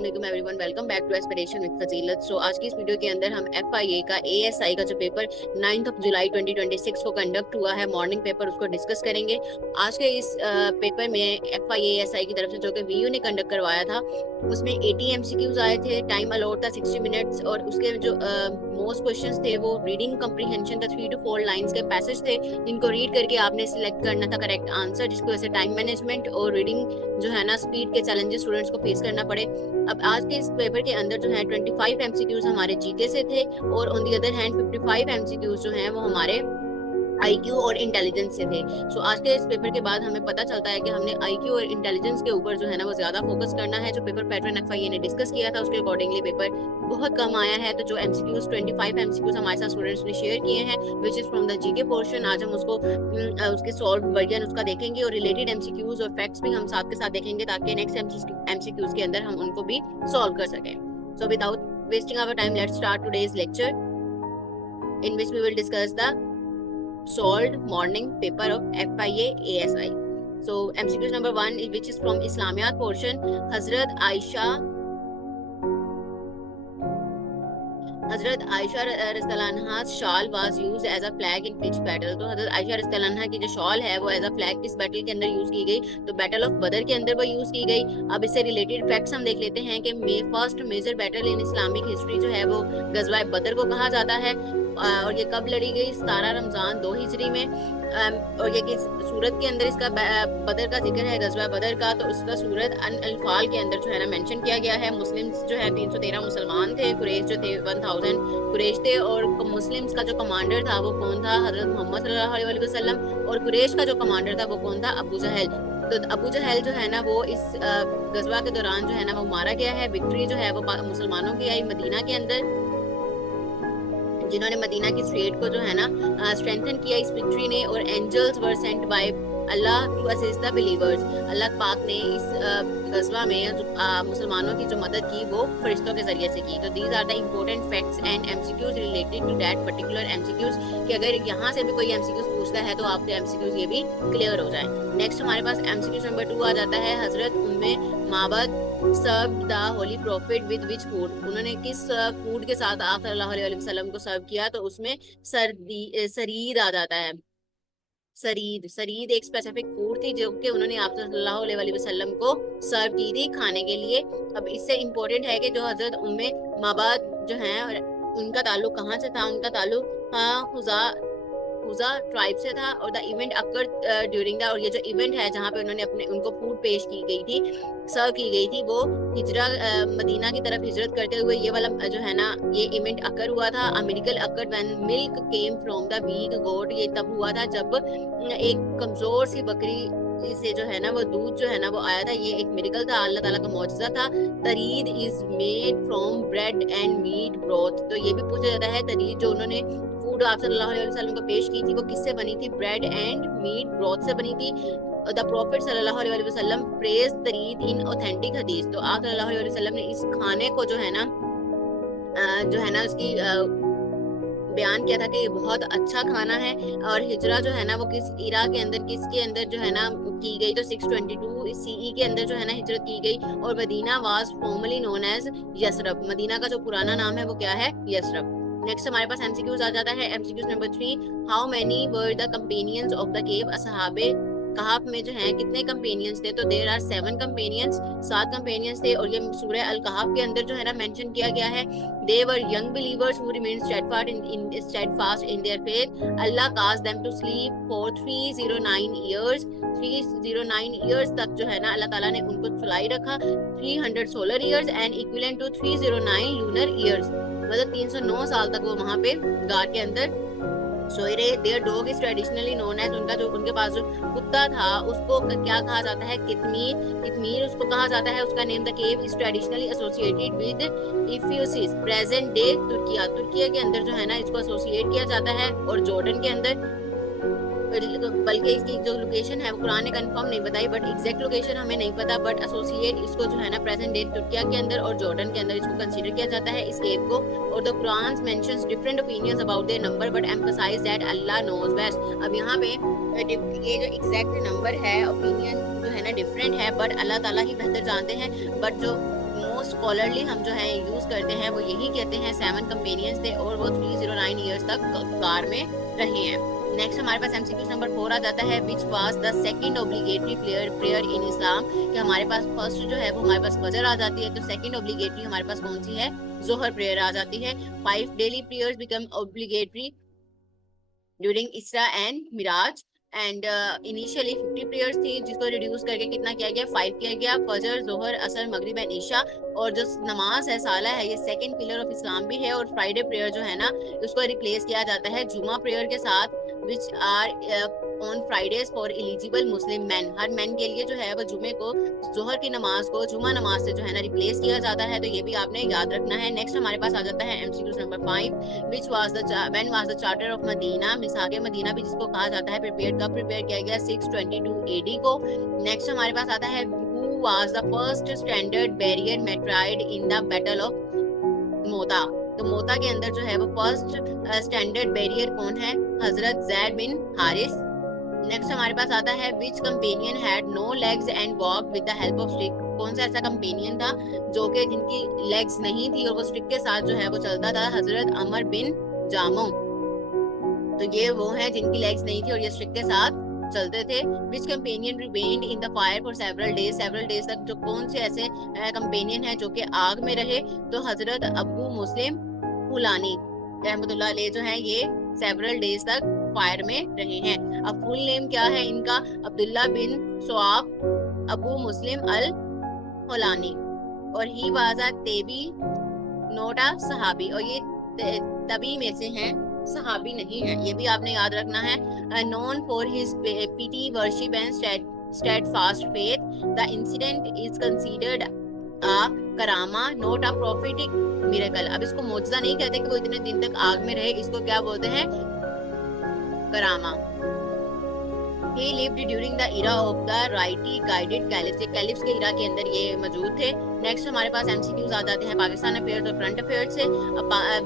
अस्सलाम वालेकुम everyone, welcome back to aspiration with Fazilat. So आज की इस वीडियो के अंदर हम FIA का ASI का जो पेपर 9 जुलाई 2026 को कंडक्ट हुआ है, मॉर्निंग पेपर, उसको डिस्कस करेंगे। आज के इस पेपर में FIA ASI की तरफ से जो कि VU ने कंडक्ट करवाया था, उसमें 80 MCQs आए थे। टाइम अलाउड था 60 मिनट्स और उसके जो मोस्ट क्वेश्चंस थे वो रीडिंग कम्प्रीहेंशन का 3 to 4 लाइंस के पैसेज थे, जिनको रीड करके आपने सिलेक्ट करना था करेक्ट आंसर, जिसकी वजह से टाइम मैनेजमेंट और रीडिंग जो है ना स्पीड के चैलेंजेस स्टूडेंट्स को फेस करना पड़े। अब आज के इस पेपर के अंदर जो है 25 MCQs हमारे जीके से थे और on the other hand 55 MCQs जो हैं वो हमारे IQ और इंटेलिजेंस से थे। सो आज के इस पेपर के बाद हमें पता चलता है कि हमने IQ और इंटेलिजेंस के ऊपर जो है ना वो ज्यादा फोकस करना है। जो पेपर पैटर्न FIA ने डिस्कस किया था उसके अकॉर्डिंगली पेपर बहुत कम आया है। तो जो MCQs 25 MCQs हमारे साथ स्टूडेंट्स ने शेयर किए हैं which is from the GK portion, आज हम उसको उसके सॉल्व वर्जन उसका देखेंगे और रिलेटेड MCQs और फैक्ट्स भी हम साथ के साथ देखेंगे ताकि नेक्स्ट MCQs के अंदर हम उनको भी सॉल्व कर सकें। So without wasting our time, let's start today's lecture in which we will discuss the solved morning paper of FIA ASI. So MCQ number 1, which is from Islamiyat portion, Hazrat Aisha रज़ियल्लाहु shawl was used as a flag in which battle. तो हजरत आयशा रज़ियल्लाहु की जो shawl है वो as a flag किस बैटल के अंदर यूज की गई? तो बैटल ऑफ बदर के अंदर वो यूज की गई। अब इससे रिलेटेड फैक्ट्स हम देख लेते हैं कि first major battle in Islamic history जो है वो गज़वा बदर को कहा जाता है और ये कब लड़ी गई? 17 रमजान 2 हिजरी में। और ये किस सूरत के अंदर इसका बदर का जिक्र है, गज़वा बदर का? तो उसका सूरत अल-फाल के अंदर जो है ना मेंशन किया गया है। मुस्लिम्स जो है 313 मुसलमान थे, कुरैश जो थे 1000 कुरैश थे और मुस्लिम्स का जो कमांडर था वो कौन था? हजरत मोहम्मद सल्लल्लाहु अलैहि वसल्लम। और कुरैश का जो कमांडर था वो कौन था? अबू जहल। तो अबू जहल जो है ना वो इस गज़वा के दौरान जो है ना वो मारा गया है। विक्ट्री जो है वो मुसलमानों की आई मदीना के अंदर, जिन्होंने मदीना की स्टेट को जो है ना स्ट्रेंथन किया इस विक्ट्री ने। और angels were sent by Allah to assist the believers. Allah पाक ने इस गज़वा में मुसलमानों की जो मदद की वो फरिश्तों के जरिए से की। तो these are the important facts and MCQs related to that particular MCQs कि अगर यहाँ से भी कोई MCQs पूछता है तो आपके MCQs ये भी क्लियर हो जाए। नेक्स्ट हमारे पास MCQ नंबर 2 आ जाता है। Hazrat Umm Ma'bad serve the holy prophet with which food. उन्होंने किस फूड के साथ आप सल्लल्लाहु अलैहि वसल्लम को सर्व किया? तो उसमें सरीद आ जाता है। सरीद एक स्पेसिफिक फूड थी जो कि उन्होंने आप सल्लल्लाहु अलैहि वसल्लम को सर्व की थी खाने के लिए। अब इससे इम्पोर्टेंट है कि जो हजरत उम्मे माबाद जो हैं उनका ताल्लुक कहाँ से था? उनका ताल्लुक हुज़ा ट्राइब से था और the event occur during the, और ये जो इवेंट है जहाँ पे उन्होंने उनको फूड पेश की गई थी, सर्व की गई थी, वो हिजरा मदीना की तरफ हिजरत करते हुए ये वाला जो है ना ये इवेंट अकर हुआ था। A miracle occur when milk came from the weak goat. ये तब हुआ था जब एक कमजोर सी बकरी से जो है ना वो दूध जो है ना वो आया था। ये एक मिरेकल था, अल्लाह ताला का मौजज़ा था। Tharid is made from bread and meat broth. तो ये भी पूछा जाता है तरीद जो उन्होंने फूड आप सल्लल्लाहु अलैहि वसल्लम को पेश की थी वो किससे बनी थी? ब्रेड एंड मीट ब्रोथ से बनी थी। द प्रॉफिट सल्लल्लाहु अलैहि वसल्लम प्रेज तरीद इन ऑथेंटिक हदीस। तो आप सल्लल्लाहु अलैहि वसल्लम ने इस खाने को जो है ना उसकी बयान किया था कि ये बहुत अच्छा खाना है। और हिजरा जो है ना वो किस इरा के अंदर, किसके अंदर जो है ना की गई? तो 622 CE के अंदर जो है ना हिजरत की गई। और Medina was formally known as Yathrib. Medina का जो पुराना नाम है वो क्या है? यसरब। नेक्स्ट हमारे पास MCQs आ जाता है। MCQs number 3, how many were the companions of the cave? असहाबे कहाफ में जो है कितने कंपेनियंस थे? तो देयर आर 7 कंपेनियंस, 7 कंपेनियंस थे। और ये सूरह अल कहफ के अंदर जो है ना मेंशन किया गया है। They were young believers who remain steadfast in their faith. Allah caused them to sleep for 309 years. 309 years तक जो है ना अल्लाह ताला ने उनको सुलाई रखा। 300 solar years and equivalent to 309 lunar years. मतलब 309 साल तक वो वहाँ पे गार के अंदर सोए रहे। There dog is traditionally known as, उनका जो उनके पास जो कुत्ता था उसको क्या कहा जाता है? कितमीर उसको कहा जाता है। उसका name the cave is traditionally associated with Ephesus present day Turkiye के अंदर जो है ना इसको एसोसिएट किया जाता है। और जॉर्डन के अंदर, बल्कि इसकी जो लोकेशन है वो कुरान ने कंफर्म नहीं बताई, बट एग्जैक्ट लोकेशन हमें नहीं पता, बट एसोसिएट इसको जो है ना प्रेजेंट डे तुर्किया के अंदर और जॉर्डन के अंदर इसको कंसीडर किया जाता है इस केव को। और the Quran mentions different opinions about their number but emphasize that Allah knows best. अब यहाँ पे ये जो एग्जैक्ट नंबर है, ओपिनियन जो है ना डिफरेंट है, बट अल्लाह ताला ही बेहतर जानते हैं। बट जो मोस्ट स्कॉलरली हम जो है यूज करते हैं वो यही कहते हैं 7 कंपेनियंस थे और वो 309 ईयर्स तक कार में रहे हैं। नेक्स्ट हमारे पास एमसीक्यू नंबर 4 आ जाता है, which was the second obligatory prayer in Islam, कि हमारे पास फर्स्ट जो है वो हमारे पास फजर आ जाती है, तो सेकंड ऑब्लिगेटरी हमारे पास कौन सी है, जोहर प्रेयर आ जाती है। 5 daily prayers become obligatory during Isra and Miraj, and initially 50 prayers थी जिसको रिड्यूस करके कितना किया गया, 5 किया गया, फजर, जोहर, असर, मगरिब एंड ईशा। और जो नमाज है साला है, ये सेकंड पिलर ऑफ इस्लाम भी है, और फ्राइडे प्रेयर जो है ना उसको रिप्लेस किया जाता है जुमा प्रेयर के साथ, which are on Fridays for eligible Muslim man. हर मैन के लिए जो है वो जुमे को जोहर की नमाज को जुमा नमाज से जो है ना रिप्लेस किया जाता है, तो ये भी आपने याद रखना है। नेक्स्ट हमारे पास आ जाता है MCQ number 5, which was the when was the charter of Medina, मिसाक मदीना भी जिसको कहा जाता है, कब प्रिपेयर किया गया, 622 एडी को। नेक्स्ट हमारे पास आता है, who was the first standard bearer martyred in the battle of Mutah. तो मोता के अंदर जो है वो फर्स्ट स्टैंडर्ड बैरियर कौन है, हजरत जैद बिन हारिस। नेक्स्ट हमारे पास आता है, which companion had no legs and walk with the help of stick. कौन सा ऐसा कंपेनियन था जो कि जिनकी लेग्स नहीं थी और वो स्टिक के साथ जो है वो चलता था, हजरत अमर बिन जामो। तो ये वो है जिनकी लेग्स नहीं थी और ये स्टिक के साथ चलते थे। Which companion remained in the fire for several days तक, जो कौन से ऐसे कंपेनियन है जो कि आग में रहे, तो हजरत अबू मुस्लिम फुलानी रहमतुल्लाह अलैह जो है ये सेवरल डेज तक फायर में रहे हैं। अब फुल नेम क्या है इनका, अब्दुल्ला बिन सवाब अबू मुस्लिम अल फुलानी, और ही वाज अ तेबी नोट अ सहाबी, और ये तबी में से हैं, सहाबी नहीं है, ये भी आपने याद रखना है। Known for his PT worship and steadfast faith, the incident is considered a करामा नोट अ prophetic miracle। अब इसको मौजज़ा नहीं कहते कि वो इतने दिन तक आग में रहे, इसको क्या बोलते हैं, करामा। He lived during the era of the rightly guided caliphs। Caliphs के इरा के अंदर ये मौजूद थे। नेक्स्ट हमारे पास एमसीक्यूज आ जाते हैं पाकिस्तान अफेयर्स और करंट अफेयर्स से।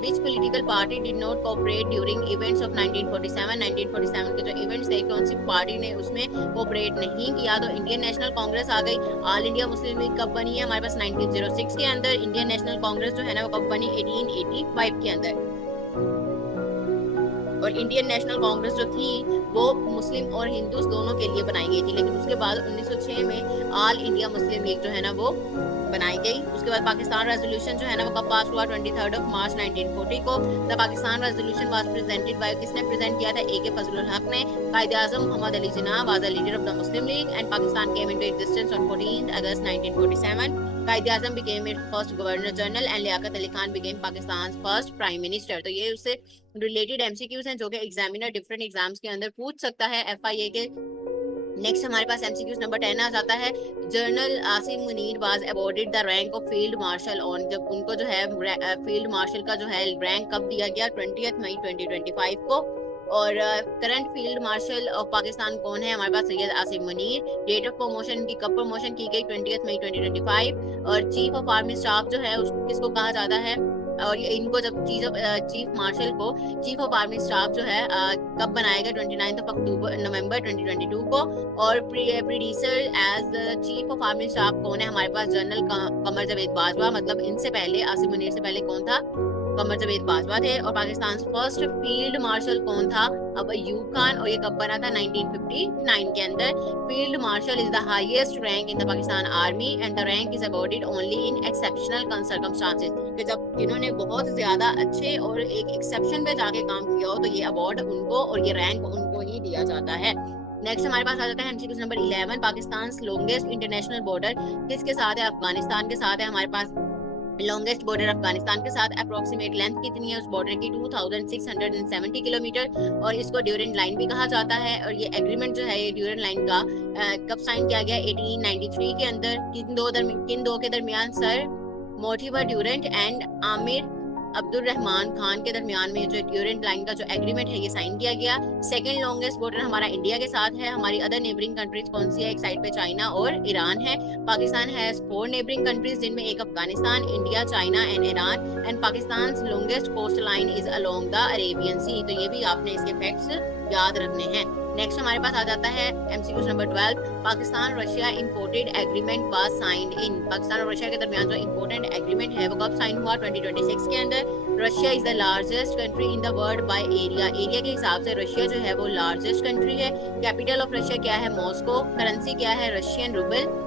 विच political party did not cooperate during events of 1947 के जो इवेंट्स थे, कौन सी पार्टी ने उसमें कोऑपरेट नहीं किया, तो इंडियन नेशनल कांग्रेस आ गई। ऑल इंडिया मुस्लिम लीग कब बनी है हमारे पास, 1906 के अंदर। इंडियन नेशनल कांग्रेस जो है ना वो कब बनी, 1885 के अंदर। और इंडियन नेशनल कांग्रेस जो थी वो मुस्लिम और हिंदू दोनों के लिए बनाई गई थी, लेकिन उसके बाद 1906 में ऑल इंडिया मुस्लिम लीग जो है ना वो बनाई गई। उसके बाद पाकिस्तान रेजोल्यूशन जो है ना वो कब पास हुआ, 23 मार्च 1940 को। The Pakistan resolution was presented by, किसने प्रेजेंट किया था, ए.के. फजलुल हक ने। Quaid-e Azam Mohammad Ali Jinnah was the leader of the Muslim League and Pakistan came into existence on 14 August 1947। Quaid-e Azam became its first governor general and Liaquat Ali Khan became Pakistan first prime minister. तो ये उससे related MCQs हैं जो कि एग्जामिनर डिफरेंट एग्जाम्स के अंदर पूछ सकता है एफआईए के। नेक्स्ट हमारे पास एमसीक्यूज नंबर 10 आ जाता है, general Asim Munir was awarded the rank of field marshal on, जब उनको जो है फील्ड मार्शल का जो है रैंक कब दिया गया, 20 मई 2025 को। और current field marshal of Pakistan कौन है हमारे पास, Syed Asim Munir. Date of promotion की कब प्रमोशन की गई, 20 मई 2025। और चीफ ऑफ आर्मी स्टाफ जो है उसको किसको कहा जाता है, और इनको जब चीफ मार्शल को चीफ ऑफ आर्मी स्टाफ जो है कब बनाएगा, 29 नवंबर 2022 को। और predecessor as chief of army staff कौन है हमारे पास, जनरल कमर जावेद बाजवा। मतलब इनसे पहले आसिम मुनीर से पहले कौन था, कमर जावेद बाजवा थे। और पाकिस्तान फर्स्ट फील्ड मार्शल कौन था, अब अयूब खान, और ये कब बना था, 1959 के अंदर। Field marshal is the highest rank in the Pakistan army and the rank is awarded only in exceptional circumstances, कि जब जिन्होंने बहुत ज्यादा अच्छे और एक एक्सेप्शन पे जाके काम किया हो तो ये अवार्ड उनको और ये रैंक उनको ही दिया जाता है। नेक्स्ट हमारे पास आ जाता है MCQ number 11, Pakistan longest international border किसके साथ है, अफगानिस्तान के साथ है। हमारे पास लॉन्गेस्ट बॉर्डर अफगानिस्तान के साथ, अप्रोक्सीमेट लेंथ कितनी है उस बॉर्डर की, 2670 किलोमीटर, और इसको ड्यूरेंट लाइन भी कहा जाता है। और ये एग्रीमेंट जो है ये ड्यूरेंट लाइन का कब साइन किया गया, 1893 के अंदर। किन दो के दरमियान, सर मोटिवा ड्यूरेंट एंड आमिर अब्दुल रहमान खान के दरमियान में जो ड्यूरेंट लाइन का जो एग्रीमेंट है ये साइन किया गया। सेकंड लॉन्गेस्ट बॉर्डर हमारा इंडिया के साथ है। हमारी अदर नेबरिंग कंट्रीज कौन सी है, एक साइड पे चाइना और ईरान है। पाकिस्तान हैज 4 नेबरिंग कंट्रीज जिनमें एक Afghanistan, India, China and Iran. And Pakistan longest coastline is along the Arabian sea. तो ये भी आपने इसके फैक्ट्स याद रखने हैं। नेक्स्ट हमारे पास आ जाता है MCQs number 12, Pakistan Russia imported agreement was signed in. Pakistan और रशिया के दरमियान जो इंपोर्टेंट एग्रीमेंट है वो कब साइन हुआ? 2026 के अंदर। Russia is the largest country in the world by area. Area के हिसाब से रशिया जो है वो लार्जेस्ट कंट्री है। कैपिटल ऑफ रशिया क्या है? मॉस्को। करेंसी क्या है? Russian rouble.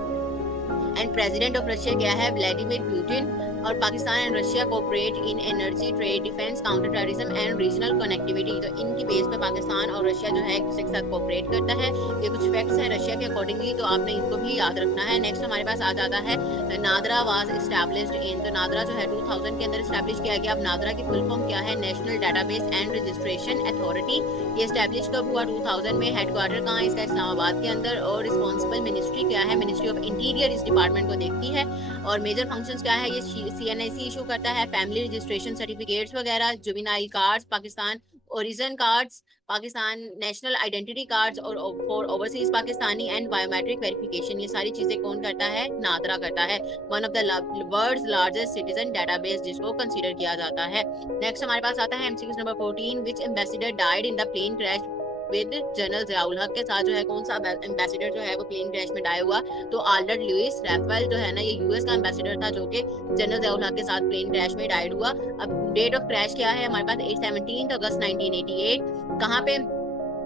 And president of Russia क्या है? Vladimir Putin. और Pakistan and Russia cooperate in energy, trade, defence, counter terrorism and regional connectivity. तो इनकी बेस पे पाकिस्तान और रशिया जो है एक दूसरे के साथ कोऑपरेट करता है। ये कुछ फैक्ट्स हैं रशिया के अकॉर्डिंगली, तो आपने इनको भी याद रखना है। नेक्स्ट हमारे पास आ जाता है नादरा वाज एस्टैब्लिश्ड इन। तो नादरा जो है 2000 के अंदर एस्टैब्लिश किया गया। अब नादरा की फुल फॉर्म क्या है? National database and registration authority. ये एस्टैब्लिश कब हुआ? 2000 में। हेडक्वार्टर कहाँ है इसका? इस्लामाबाद के अंदर। और रिस्पॉन्सिबल मिनिस्ट्री क्या है? मिनिस्ट्री ऑफ इंटीरियर इस डिपार्टमेंट को देखती है। और मेजर फंक्शंस क्या है? ये CNIC इशू करता है फैमिली रजिस्ट्रेशन सर्टिफिकेट्स वगैरह, juvenile cards, Pakistan origin cards, Pakistan national identity cards और for overseas Pakistani and biometric verification. ये सारी चीजें कौन करता है? नादरा करता है। One of the world's largest citizen database जिसको कंसीडर किया जाता है। नेक्स्ट हमारे पास आता है MCQ number 14, which ambassador died in the plane crash with general Zia-ul Haq. के साथ जो है कौन सा एम्बेसडर जो है वो प्लेन क्रैश में डाई हुआ? तो आल्बर्ट लुइस राफेल जो है ना, ये यूएस का एम्बेसडर था जो कि जनरल ज़ियाउल हक के साथ प्लेन क्रैश में डाइड हुआ। अब डेट ऑफ क्रैश क्या है हमारे पास? 17 अगस्त 1988। कहाँ पे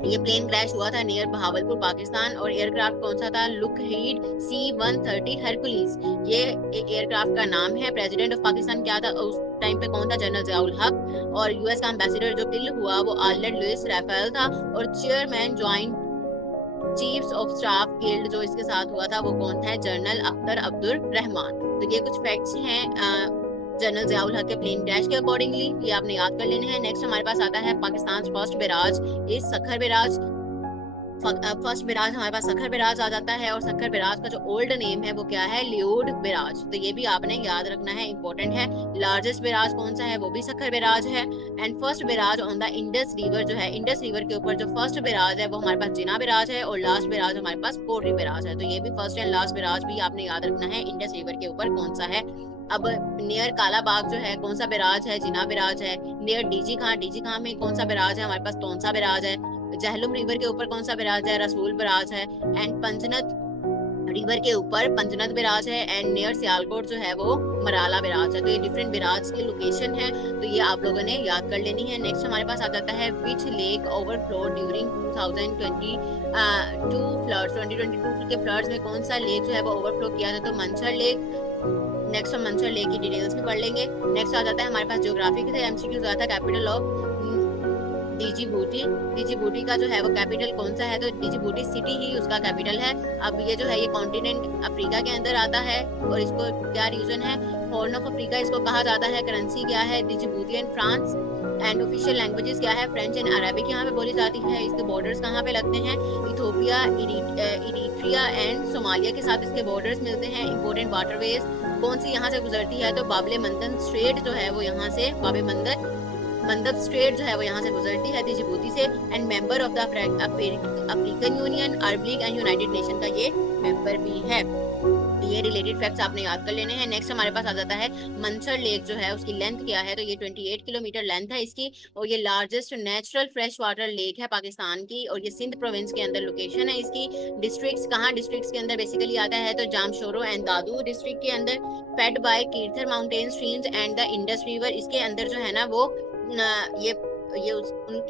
ये प्लेन क्रैश हुआ था? नियर बहावलपुर पाकिस्तान। और एयरक्राफ्ट कौन सा था? लुकहीड C-130 हरकुलिस। ये एक एयरक्राफ्ट का नाम है। प्रेसिडेंट ऑफ पाकिस्तान क्या था उस टाइम पे? कौन था? जनरल ज़ियाउल हक। और यूएस का एम्बेसडर जो किल हुआ वो आल्बर्ट लुइस राफेल था। और chairman joint chiefs of staff guild जो इसके साथ हुआ था वो कौन था? जनरल अख्तर अब्दुल रहमान। तो ये कुछ फैक्ट्स हैं जनरल ज़ियाउल हक के प्लेन क्रैश के अकॉर्डिंगली, ये आपने याद कर लेने हैं। नेक्स्ट हमारे पास आता है पाकिस्तान फर्स्ट बैराज इस सखर बैराज। फर्स्ट बैराज हमारे पास सखर बैराज आ जाता है। और सखर बैराज का जो ओल्ड नेम है वो क्या है? Lloyd barrage. तो ये भी आपने याद रखना है, इंपॉर्टेंट है। लार्जेस्ट बैराज कौन सा है? वो भी सखर बैराज है। And first barrage on the Indus river जो है, इंडस रिवर के ऊपर जो फर्स्ट बैराज है वो हमारे पास जिना बैराज है। और लास्ट बैराज हमारे पास कोटरी बैराज है। तो ये भी फर्स्ट एंड लास्ट बैराज भी आपने याद रखना है, इंडस रिवर के ऊपर कौन सा है। अब नियर कालाबाग जो है कौन सा बैराज है? जिना बैराज है। नियर डीजी खां में कौन सा बैराज है? हमारे पास तोनसा बैराज है। जहलुम रिवर के ऊपर कौन सा बैराज है? रसूल बैराज है। एंड पंजनत रिवर के ऊपर पंजनत बैराज है। एंड नियर सियालकोट जो है वो मराला बैराज है। तो ये डिफरेंट बैराज की लोकेशन है, तो ये आप लोगों ने याद कर लेनी है। नेक्स्ट हमारे पास आ जाता है which lake overflow during 2022 floods. 2022 के फ्लड्स में कौन सा लेक जो है वो ओवरफ्लो किया था? तो मंचर लेक। नेक्स्ट हम मंचर लेक की डिटेल्स भी पढ़ लेंगे। नेक्स्ट आ जाता है हमारे पास ज्योग्राफी के एमसीक्यू था कैपिटल ऑफ डिजिबूटी का जो है वो कैपिटल कौन सा है? तो डिजिबूटी सिटी ही उसका कैपिटल है। अब ये जो है ये कॉन्टिनेंट अफ्रीका के अंदर आता है। और इसको क्या रीजन है? हॉर्न ऑफ अफ्रीका इसको कहा जाता है। करेंसी क्या है? डिजिबूटियन फ्रांस। एंड ऑफिशियल लैंग्वेजेस क्या है? फ्रेंच एंड अरेबिक यहाँ पे बोली जाती है। इसके बॉर्डर्स कहाँ पे लगते हैं? इथोपिया, इरिट्रिया एंड सोमालिया के साथ इसके बॉर्डर्स मिलते हैं। इंपोर्टेंट वाटरवेज कौन सी यहाँ से गुजरती है? तो बाबले मंदन स्ट्रेट जो है वो यहाँ से मंदब स्ट्रेट जो है वो यहाँ से गुजरती है डिजिबूटी से। And member of the African union, Arab league and United nation का ये मेंबर भी है। ये रिलेटेड फैक्ट्स आपने याद कर लेने हैं। नेक्स्ट हमारे पास आ जाता है मंचर लेक जो है उसकी लेंथ क्या है? तो ये 28 किलोमीटर लेंथ है इसकी। और ये largest natural fresh water lake है पाकिस्तान की। और ये सिंध प्रोविंस के अंदर लोकेशन है इसकी। डिस्ट्रिक्ट्स कहाँ डिस्ट्रिक्ट्स के अंदर बेसिकली आता है? तो जामशोरो एंड दादू डिस्ट्रिक्ट के अंदर। Fed by Kirthar mountain streams and the Indus river. इसके अंदर जो है ना वो ये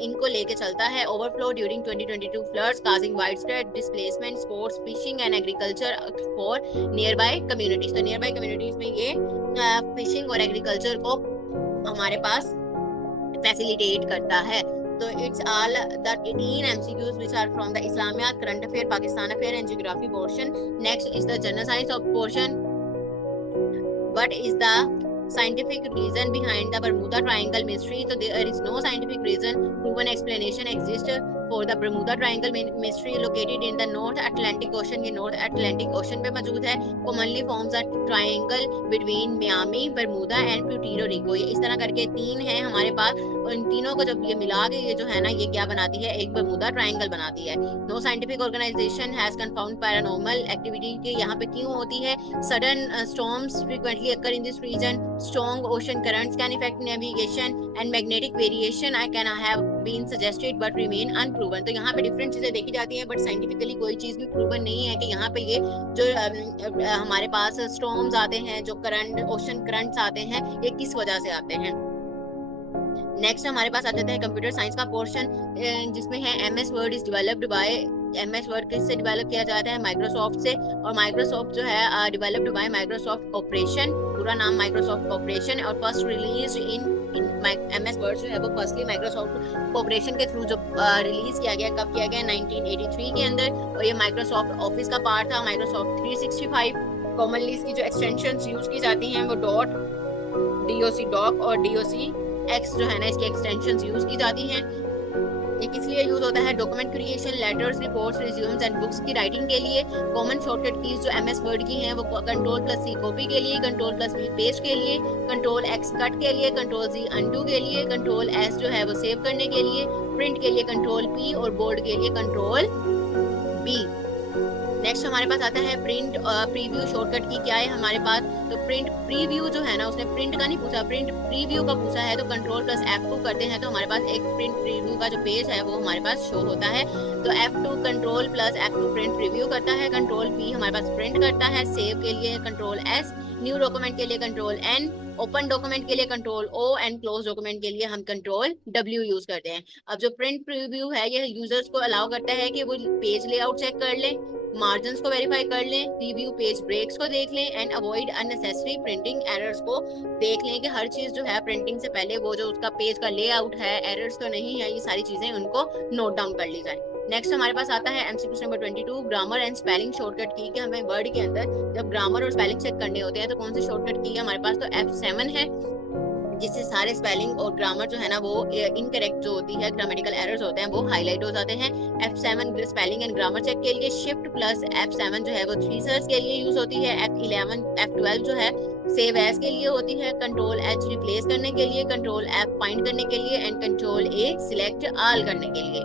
इनको लेके चलता है। Overflow during 2022 floods causing widespread displacement, sports, fishing and agriculture for near by communities. तो नियर बाय कम्युनिटीज में ये फिशिंग और एग्रीकल्चर को हमारे पास फैसिलिटेट करता है। तो it's all the 18 MCQs which are from the Islamiyat, current affair, Pakistan affair and geography portion. Next is the general science of portion. What is the scientific reason behind the Bermuda Triangle mystery? So there is no scientific reason, proven explanation exists for the Bermuda Triangle mystery located in the North Atlantic Ocean. ये North Atlantic Ocean पे मौजूद है। Commonly forms a triangle between Miami, Bermuda and Puerto Rico। ये इस तरह करके तीन हैं हमारे पास। और इन तीनों को जब ये मिला के ये जो है ना ये क्या बनाती है? एक बर्मुदा ट्रायंगल बनाती है। No scientific organization has confirmed paranormal activity कि यहाँ पे क्यों होती है? Sudden storms frequently occur in this region. Strong ocean currents can affect navigation and magnetic variation. I can have been suggested but remain unproven. तो यहाँ पे different चीजें देखी जाती हैं, बट साइंटिफिकली कोई चीज भी प्रूवन नहीं है कि यहाँ पे ये जो हमारे पास स्टॉर्म्स आते हैं, जो करंट ओशन करंट्स आते हैं, ये किस वजह से आते हैं। नेक्स्ट हमारे पास आ जाता है कंप्यूटर साइंस का पोर्शन, जिसमें है MS word is developed by, MS word किससे डेवलप किया जाता है, माइक्रोसॉफ्ट से। और माइक्रोसॉफ्ट जो है डेवलप्ड बाय माइक्रोसॉफ्ट ऑपरेशन, पूरा नाम माइक्रोसॉफ्ट ऑपरेशन। और first release in MS word जो है वो फर्स्टली माइक्रोसॉफ्ट ऑपरेशन के थ्रू जो रिलीज किया गया, कब किया गया, 1983 के अंदर। और ये माइक्रोसॉफ्ट ऑफिस का पार्ट था, माइक्रोसॉफ्ट 365। कॉमनली इसकी जो एक्सटेंशंस यूज की जाती हैं वो डॉट, डीओसी डॉक और डीओसी एक्स जो है ना, इसकी एक्सटेंशंस यूज की जाती हैं। ये किस लिए यूज होता है, document creation, letters, reports, resumes and books की राइटिंग के लिए। कॉमन शॉर्टकट कीज जो एमएस वर्ड की हैं वो कंट्रोल+C कॉपी के लिए, कंट्रोल+V पेस्ट के लिए, कंट्रोल+X कट के लिए, कंट्रोल+Z अनडू के लिए, कंट्रोल+S जो है वो सेव करने के लिए, प्रिंट के लिए कंट्रोल+P और बोल्ड के लिए कंट्रोल+B। नेक्स्ट हमारे पास आता है प्रिंट प्रीव्यू शॉर्टकट की क्या है हमारे पास। तो प्रिंट प्रीव्यू जो है ना, उसने प्रिंट का नहीं पूछा, प्रिंट प्रीव्यू का पूछा है। तो कंट्रोल+F2 करते हैं तो हमारे पास एक प्रिंट प्रीव्यू का जो पेज है वो हमारे पास शो होता है। तो F2 कंट्रोल+F2 प्रिंट प्रीव्यू करता है, कंट्रोल+P हमारे पास प्रिंट करता है, सेव के लिए कंट्रोल+S, न्यू डॉक्यूमेंट के लिए कंट्रोल+N, ओपन डॉक्यूमेंट के लिए कंट्रोल+O एंड क्लोज डॉक्यूमेंट के लिए हम कंट्रोल+W यूज करते हैं। अब जो प्रिंट प्रीव्यू है ये यूजर्स को अलाउ करता है कि वो पेज लेआउट चेक कर ले, मार्जिन्स को वेरीफाई कर लें, रिव्यू पेज ब्रेक्स को देख लें and avoid unnecessary printing errors को देख लें कि हर चीज जो है प्रिंटिंग से पहले वो जो उसका पेज का लेआउट है, एरर्स तो नहीं है, ये सारी चीजें उनको नोट डाउन कर ली जाए। नेक्स्ट हमारे पास आता है MCQ number 22, grammar and spelling shortcut की, कि हमें वर्ड के अंदर जब ग्रामर और स्पेलिंग चेक करने होते हैं तो कौन से शॉर्टकट की है हमारे पास। तो F7 है, जिससे सारे स्पेलिंग और ग्रामर जो है ना वो इनकरेक्ट जो होती है, ग्रामेटिकल एरर्स होते हैं वो हाईलाइट हो जाते हैं। F7 spelling and grammar check के लिए, Shift+F7 जो है वो 3 सर्च के लिए यूज होती है, F12 जो है सेव एज के लिए होती है, कंट्रोल+H रिप्लेस करने के लिए, कंट्रोल+F फाइंड करने के लिए एंड कंट्रोल+A सिलेक्ट ऑल करने के लिए।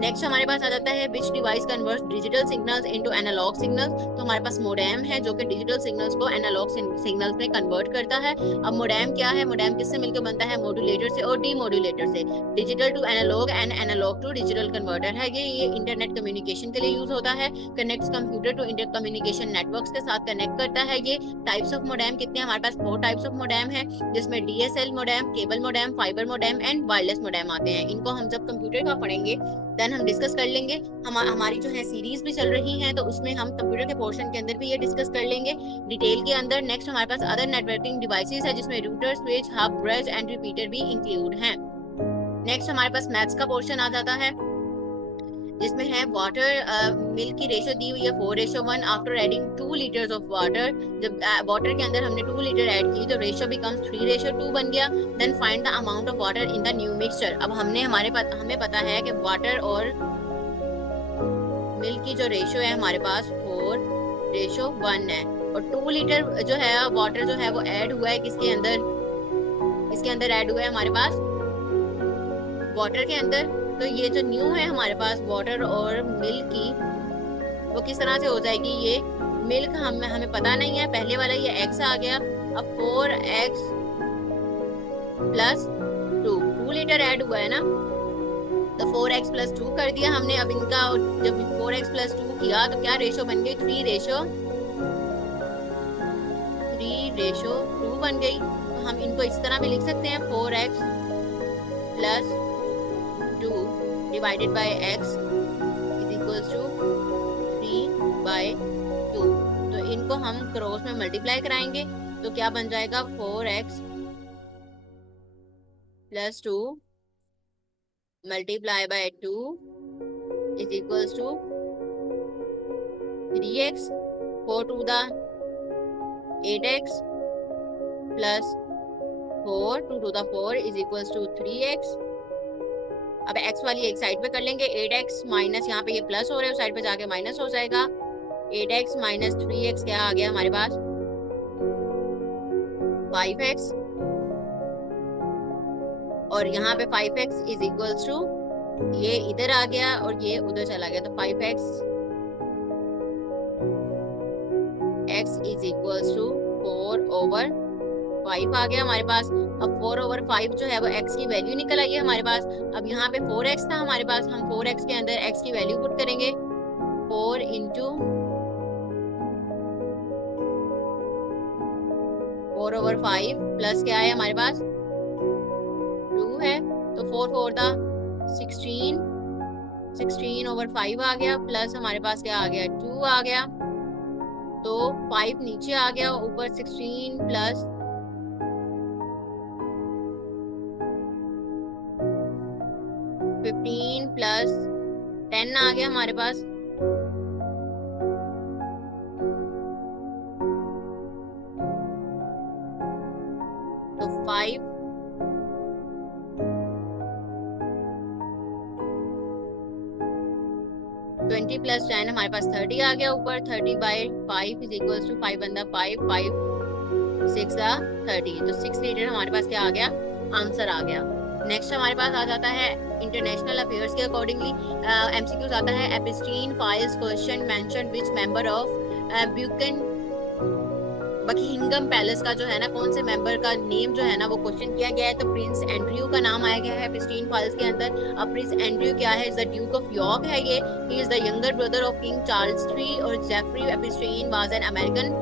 नेक्स्ट हमारे पास आ जाता है which device converts digital signals into analog signals. तो हमारे पास मोडेम है जो कि डिजिटल सिग्नल्स को एनालॉग सिग्नल्स में कन्वर्ट करता है। अब मोडेम क्या है, मोडेम किससे मिलकर बनता है, मॉड्यूलेटर से और डीमॉड्यूलेटर से। Digital to analog and analog to digital converter है ये इंटरनेट कम्युनिकेशन के लिए यूज होता है। Connects computer to inter communication networks के साथ कनेक्ट करता है ये। टाइप्स ऑफ मोडेम कितने हैं हमारे पास, 4 टाइप्स ऑफ मोडेम है, जिसमें DSL modem, cable modem, fibre modem and wireless modem आते हैं। इनको हम जब कंप्यूटर का पढ़ेंगे देन हम डिस्कस कर लेंगे। हमारी जो है सीरीज भी चल रही है तो उसमें हम कंप्यूटर के पोर्शन के अंदर भी ये डिस्कस कर लेंगे डिटेल के अंदर। नेक्स्ट हमारे पास अदर नेटवर्किंग डिवाइसेस है, जिसमें router, switch, hub, bridge and repeater भी इंक्लूड हैं। नेक्स्ट हमारे पास मैथ्स का पोर्शन आ जाता है, जिसमें है वाटर मिल्क की रेशो दी हुई है 4:1 after adding 2 litres of water. जब वाटर के अंदर हमने 2 लीटर ऐड की तो रेशो बिकम्स 3:2 बन गया। Then find the amount of water in the new mixture. अब हमें पता है कि वाटर और मिल्क की जो रेशो है हमारे पास 4:1 है, और 2 लीटर जो है वाटर जो है वो ऐड हुआ है किसके अंदर ऐड हुआ है हमारे पास वाटर के अंदर। तो ये जो न्यू है हमारे पास वाटर और मिल्क की, वो किस तरह से हो जाएगी, ये मिल्क हमें पता नहीं है, पहले वाला ये x आ गया। अब 4x + 2 लीटर ऐड हुआ है ना, तो 4x + 2 कर दिया हमने। अब इनका जब 4x + 2 किया तो क्या रेशो बन गई, 3:2 बन गई। तो हम इनको इस तरह भी लिख सकते हैं, 4x + 2 divided by x is equals to 3/2। तो इनको हम क्रॉस में मल्टीप्लाई कराएंगे तो क्या बन जाएगा, 4x + 2 multiply by 2 is equals to 3x, 4 to the 8x + 4 2 to the 4 is equals to 3x। अब x वाली एक साइड पे कर लेंगे, 8x माइनस, यहाँ पे ये प्लस हो रहा है, उस साइड पे जाके माइनस हो जाएगा। 8x माइनस 3x क्या आ गया हमारे पास, 5x, और यहाँ पे 5x इज इक्वल्स टू, ये इधर आ गया और ये उधर चला गया, तो 5x x is equals to 4/5। 5 आ गया हमारे पास। अब 4/5 जो है वो x की वैल्यू निकल आई है हमारे पास। अब यहाँ पे 4x था हमारे पास, हम 4x के अंदर x की वैल्यू पुट करेंगे। 4 इंटू 4/5 प्लस क्या है हमारे पास 2 है, तो 4 4 16, 16/5 आ गया, प्लस हमारे पास क्या आ गया 2 आ गया, तो 5 नीचे आ गया, ऊपर 16 प्लस 15 प्लस 10 आ गया हमारे पास। तो 5 20 प्लस 10 हमारे पास 30 आ गया ऊपर। 30/5 इज इक्वल टू 5 बंदा 5 5 6 30, तो 6 लीटर हमारे पास क्या आ गया आंसर आ गया। नेक्स्ट हमारे पास आ जाता है इंटरनेशनल अफेयर्स के अकॉर्डिंगली एमसीक्यूज आता है। Epstein files question mention which member of Buckin Buckingham Palace का जो है ना कौन से मेंबर का नेम जो है ना वो क्वेश्चन किया गया है, तो प्रिंस एंड्रयू का नाम आया गया है एपिस्टीन फाइल्स के अंदर। अब प्रिंस एंड्रयू क्या है, द ड्यूक ऑफ यॉर्क है ये, he is the younger brother of King Charles III और Jeffrey Epstein was an American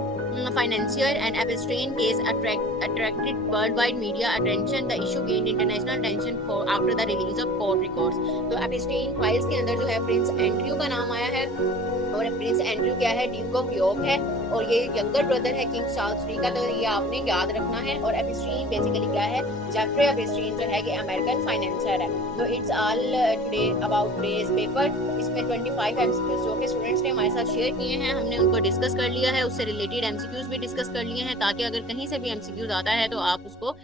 financier and Epstein case attracted worldwide media attention. The issue gained international attention for after the release of court records. तो Epstein files के अंदर जो है Prince Andrew का नाम आया है, और प्रिंस एंड्रयू क्या है ड्यूक ऑफ यॉर्क है, और ये यंगर ब्रदर है किंग चार्ल्स III का, तो ये आपने याद रखना है। और एपिस्टीन बेसिकली क्या है, जेफरी एपिस्टीन जो है ये अमेरिकन फाइनेंसर है। तो it's all today about today's paper. इसमें 25 एमसीक्यूज जो कि स्टूडेंट्स ने हमारे साथ शेयर किए हैं, हमने उनको डिस्कस कर लिया है, उससे रिलेटेड एमसीक्यूज भी डिस्कस कर लिए हैं, ताकि अगर कहीं से भी एमसीक्यूज आता है तो आप उसको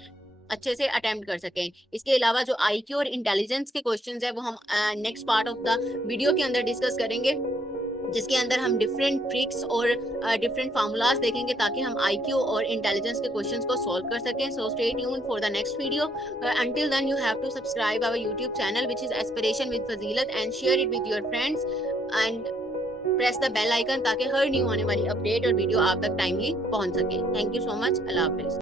अच्छे से अटेम्प्ट कर सकें। इसके अलावा जो आईक्यू और इंटेलिजेंस के क्वेश्चंस है वो हम next part of the video के अंदर डिस्कस करेंगे, जिसके अंदर हम डिफरेंट ट्रिक्स और डिफरेंट फार्मूलाज देखेंगे, ताकि हम आईक्यू और इंटेलिजेंस के क्वेश्चंस को सॉल्व कर सकें। So stay tuned for the next video. Until then you have to subscribe our YouTube channel which is aspiration with Fazilat and share it with your friends and press the bell icon, ताकि हर new होने वाली update और video आप तक timely पहुंच सके। Thank you so much. Allah Hafiz.